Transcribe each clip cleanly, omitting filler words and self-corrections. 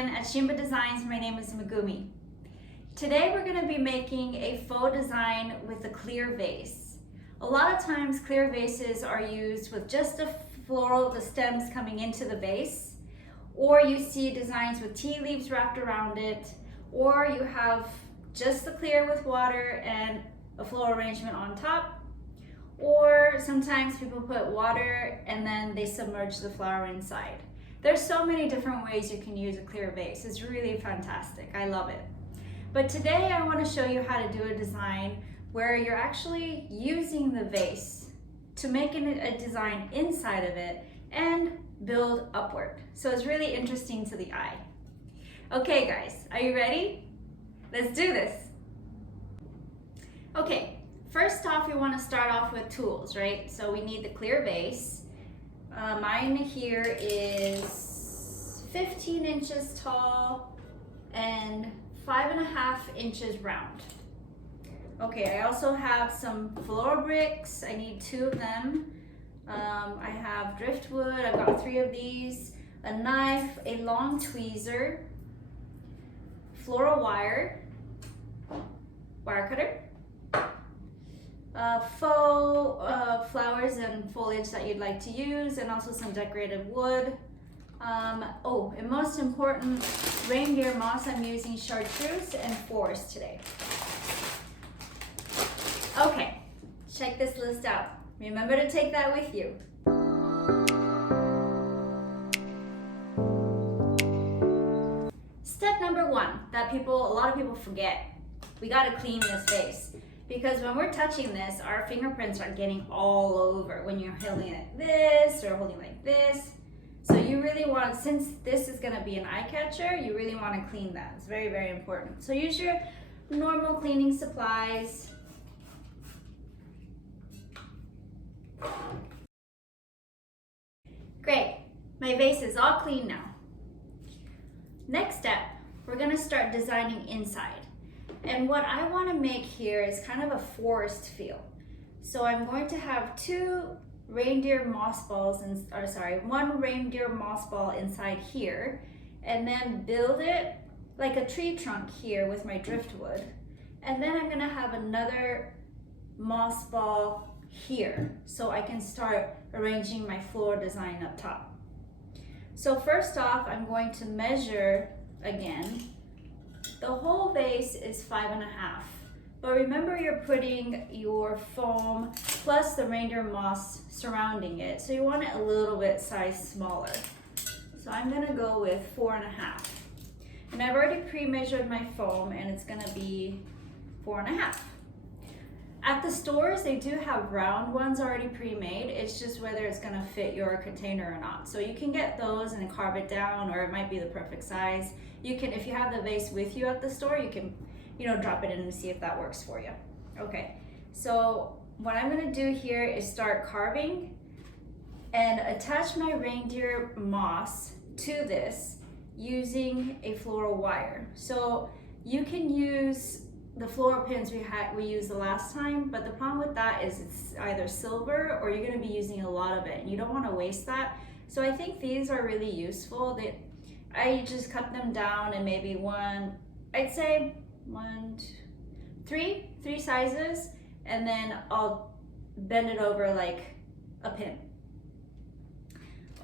again at Shinba Designs. My name is Megumi. Today we're going to be making a faux design with a clear vase. A lot of times clear vases are used with just the floral, the stems coming into the vase, or you see designs with tea leaves wrapped around it, or you have just the clear with water and a floral arrangement on top, or sometimes people put water and then they submerge the flower inside. There's so many different ways you can use a clear vase. It's really fantastic. I love it. But today I want to show you how to do a design where you're actually using the vase to make a design inside of it and build upward. So it's really interesting to the eye. Okay guys, are you ready? Let's do this. Okay, first off we want to start off with tools, right? So we need the clear vase. Mine here is 15 inches tall and 5.5 inches round. Okay, I also have some floral bricks. I need 2 of them. I have driftwood. I've got 3 of these. A knife, a long tweezer, floral wire, wire cutter, faux flowers and foliage that you'd like to use, and also some decorative wood. And most important, reindeer moss. I'm using chartreuse and forest today. Okay, check this list out. Remember to take that with you. Step number 1 that a lot of people forget. We gotta clean this vase. Because when we're touching this, our fingerprints are getting all over when you're holding it like this or holding like this. So you really want, since this is gonna be an eye catcher, you really wanna clean that. It's very, very important. So use your normal cleaning supplies. Great, my vase is all clean now. Next step, we're gonna start designing inside. And what I want to make here is kind of a forest feel. So I'm going to have 2 reindeer moss balls, one reindeer moss ball inside here, and then build it like a tree trunk here with my driftwood. And then I'm going to have another moss ball here, so I can start arranging my floral design up top. So first off, I'm going to measure again. The whole vase is 5.5, but remember you're putting your foam plus the reindeer moss surrounding it, so you want it a little bit size smaller. So I'm gonna go with 4.5. And I've already pre-measured my foam and it's gonna be 4.5. At the stores, they do have round ones already pre-made. It's just whether it's gonna fit your container or not. So you can get those and carve it down, or it might be the perfect size. You can, if you have the vase with you at the store, you can, drop it in and see if that works for you. Okay, so what I'm gonna do here is start carving and attach my reindeer moss to this using a floral wire. So you can use the floral pins we used the last time, but the problem with that is it's either silver or you're going to be using a lot of it and you don't want to waste that. So I think these are really useful. I just cut them down and maybe I'd say 3 sizes, and then I'll bend it over like a pin.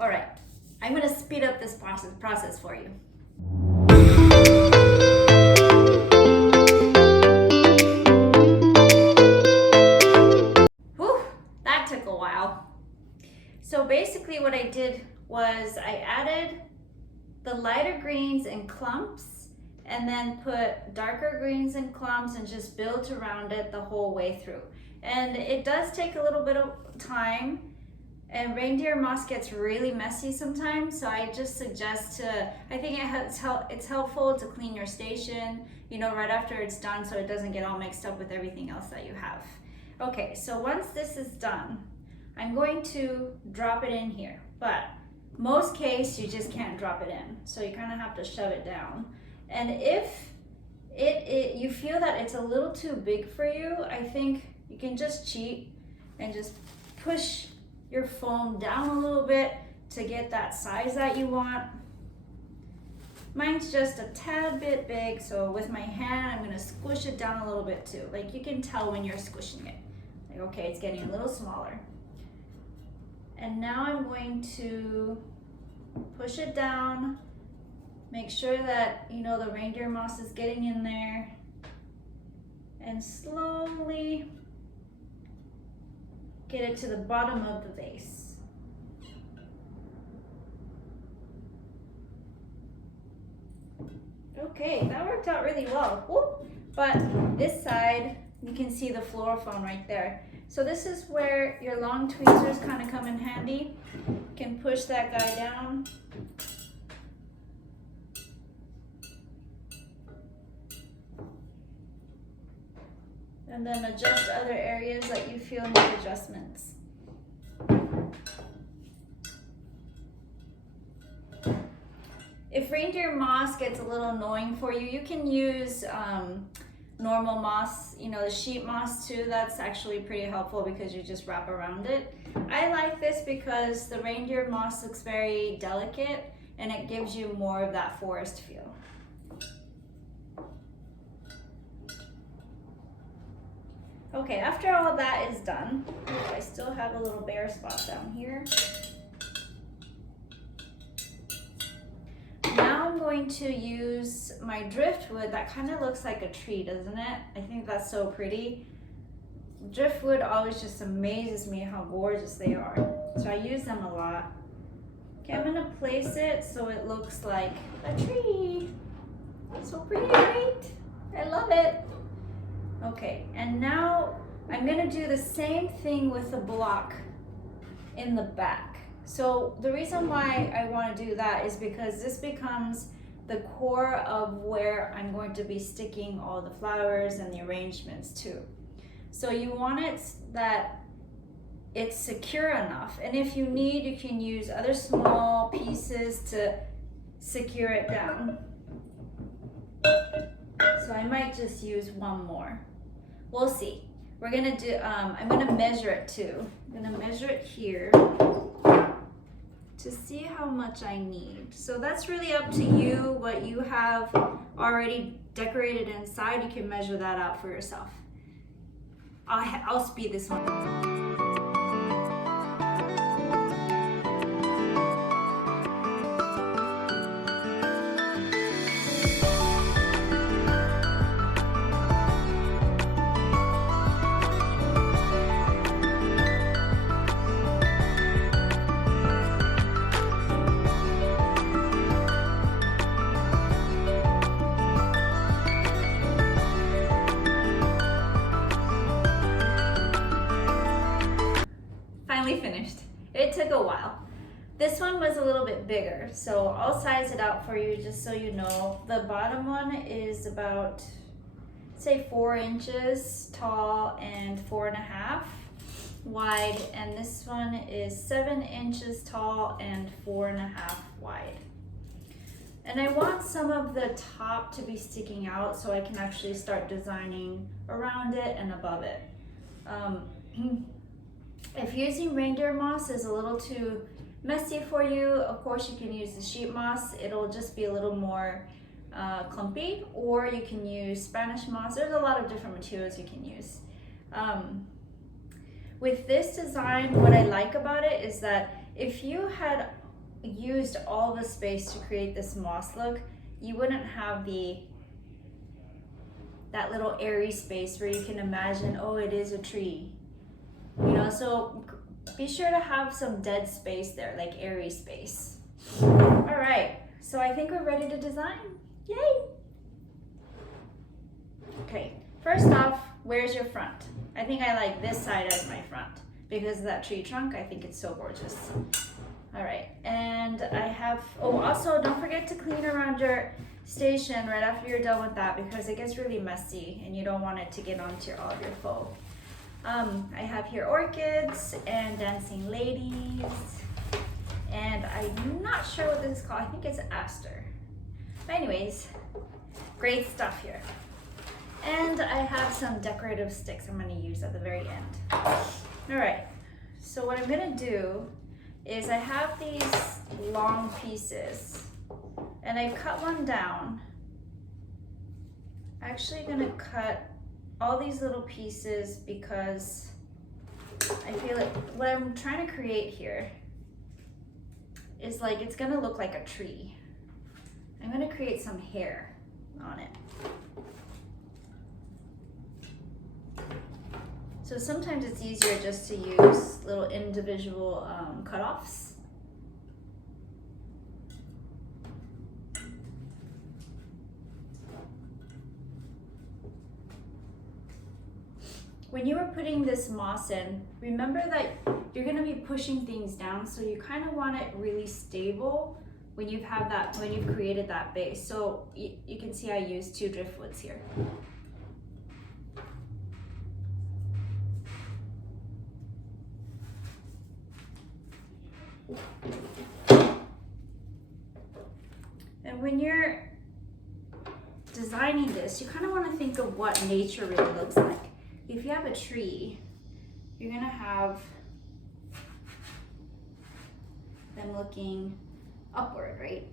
All right, I'm going to speed up this process for you. So basically what I did was I added the lighter greens in clumps and then put darker greens in clumps and just built around it the whole way through. And it does take a little bit of time, and reindeer moss gets really messy sometimes, so I just suggest I think it's helpful to clean your station, right after it's done, so it doesn't get all mixed up with everything else that you have. Okay, so once this is done, I'm going to drop it in here, but most case you just can't drop it in, so you kind of have to shove it down. And if you feel that it's a little too big for you, I think you can just cheat and just push your foam down a little bit to get that size that you want. Mine's just a tad bit big, so with my hand, I'm gonna squish it down a little bit too. Like you can tell when you're squishing it. Like, okay, it's getting a little smaller. And now I'm going to push it down, make sure that, you know, the reindeer moss is getting in there, and slowly get it to the bottom of the vase. Okay, that worked out really well. Whoop. But this side, you can see the floral phone right there. So this is where your long tweezers kind of come in handy. You can push that guy down. And then adjust other areas that you feel need adjustments. If reindeer moss gets a little annoying for you, you can use normal moss, you know, the sheet moss too. That's actually pretty helpful because you just wrap around it. I like this because the reindeer moss looks very delicate and it gives you more of that forest feel. Okay, after all that is done, I still have a little bare spot down here. Now I'm going to use my driftwood. That kind of looks like a tree, doesn't it? I think that's so pretty. Driftwood always just amazes me how gorgeous they are. So I use them a lot. Okay, I'm gonna place it so it looks like a tree. It's so pretty, right? I love it. Okay, and now I'm gonna do the same thing with the block in the back. So the reason why I want to do that is because this becomes the core of where I'm going to be sticking all the flowers and the arrangements too. So you want it that it's secure enough, and if you need, you can use other small pieces to secure it down. So I might just use one more. We'll see. We're gonna do, I'm gonna measure it too. I'm gonna measure it here to see how much I need. So that's really up to you. What you have already decorated inside, you can measure that out for yourself. I'll speed this one. Finished. It took a while. This one was a little bit bigger, so I'll size it out for you just so you know. The bottom one is about, say, 4 inches tall and 4.5 wide, and this one is 7 inches tall and 4.5 wide. And I want some of the top to be sticking out so I can actually start designing around it and above it. If using reindeer moss is a little too messy for you, of course you can use the sheet moss. It'll just be a little more clumpy, or you can use Spanish moss. There's a lot of different materials you can use. With this design, what I like about it is that if you had used all the space to create this moss look, you wouldn't have that little airy space where you can imagine, oh, it is a tree. You know, so be sure to have some dead space there, like airy space. All right, so I think we're ready to design. Yay! Okay, first off, where's your front? I think I like this side as my front because of that tree trunk. I think it's so gorgeous. All right, and I have, oh, also don't forget to clean around your station right after you're done with that because it gets really messy and you don't want it to get onto all of your faux. I have here orchids and dancing ladies, and I'm not sure what this is called. I think it's aster. But anyways, great stuff here. And I have some decorative sticks I'm going to use at the very end. All right, so what I'm going to do is I have these long pieces, and I cut one down. I'm actually gonna cut all these little pieces because I feel like what I'm trying to create here is like, it's gonna look like a tree. I'm gonna create some hair on it. So sometimes it's easier just to use little individual cutoffs. When you are putting this moss in, remember that you're gonna be pushing things down, so you kind of want it really stable when you've created that base. So you can see I used 2 driftwoods here. And when you're designing this, you kind of want to think of what nature really looks like. If you have a tree, you're gonna have them looking upward, right?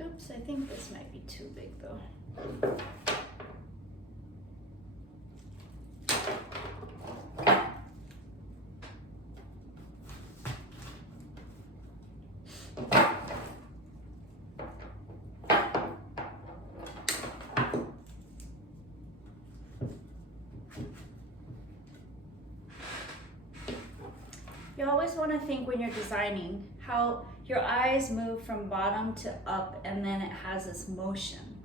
Oops, I think this might be too big though. You always want to think when you're designing how your eyes move from bottom to up, and then it has this motion.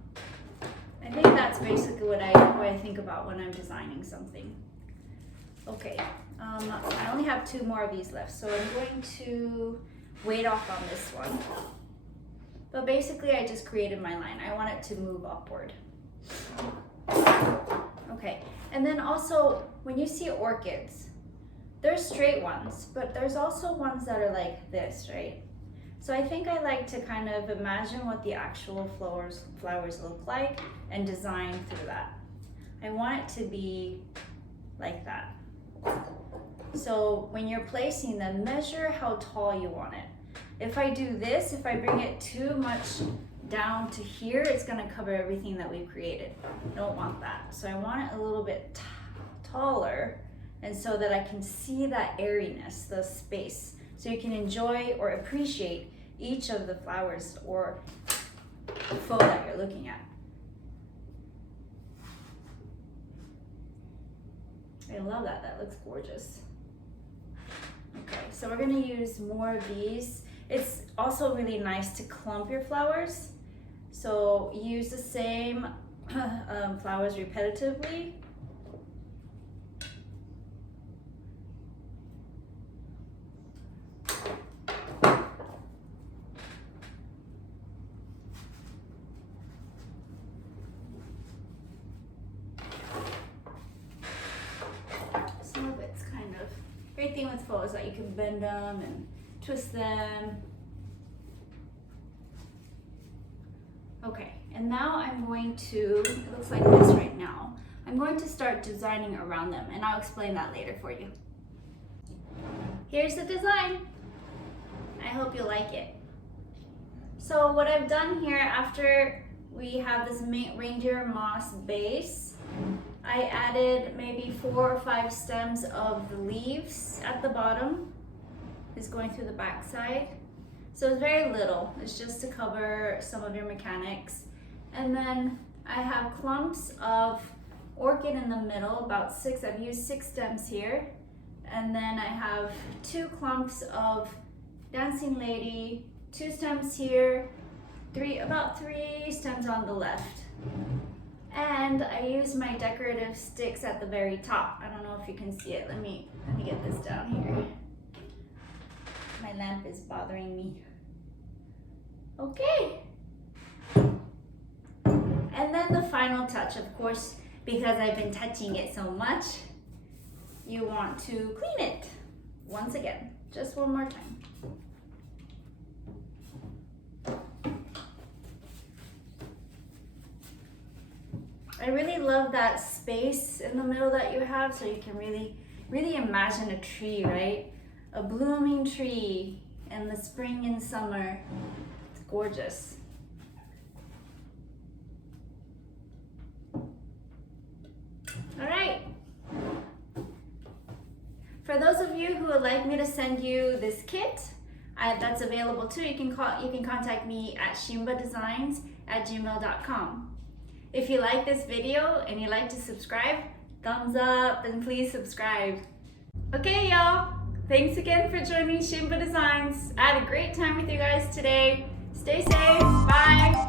I think that's basically what I think about when I'm designing something. Okay, I only have 2 more of these left, so I'm going to wait off on this one. But basically I just created my line. I want it to move upward. Okay, and then also when you see orchids, there's straight ones, but there's also ones that are like this, right? So I think I like to kind of imagine what the actual flowers look like and design through that. I want it to be like that. So when you're placing them, measure how tall you want it. If I do this, if I bring it too much down to here, it's gonna cover everything that we've created. I don't want that. So I want it a little bit taller, and so that I can see that airiness, the space, so you can enjoy or appreciate each of the flowers or faux that you're looking at. I love that, that looks gorgeous. Okay, so we're gonna use more of these. It's also really nice to clump your flowers. So use the same flowers repetitively. Great thing with faux is that you can bend them and twist them. Okay, and now I'm going to, it looks like this right now. I'm going to start designing around them, and I'll explain that later for you. Here's the design. I hope you like it. So what I've done here, after we have this reindeer moss base, I added maybe 4 or 5 stems of the leaves at the bottom. It's going through the back side. So it's very little. It's just to cover some of your mechanics. And then I have clumps of orchid in the middle, about 6. I've used 6 stems here. And then I have 2 clumps of dancing lady, 2 stems here, about 3 stems on the left. And I use my decorative sticks at the very top. I don't know if you can see it. Let me get this down here. My lamp is bothering me. Okay. And then the final touch, of course, because I've been touching it so much, you want to clean it once again, just one more time. I really love that space in the middle that you have, so you can really imagine a tree, right? A blooming tree. in the spring and summer. It's gorgeous. All right. For those of you who would like me to send you this kit, that's available too. You can contact me at shinbadesigns@gmail.com. If you like this video and you'd like to subscribe, thumbs up and please subscribe. Okay, y'all. Thanks again for joining Shinba Designs. I had a great time with you guys today. Stay safe. Bye.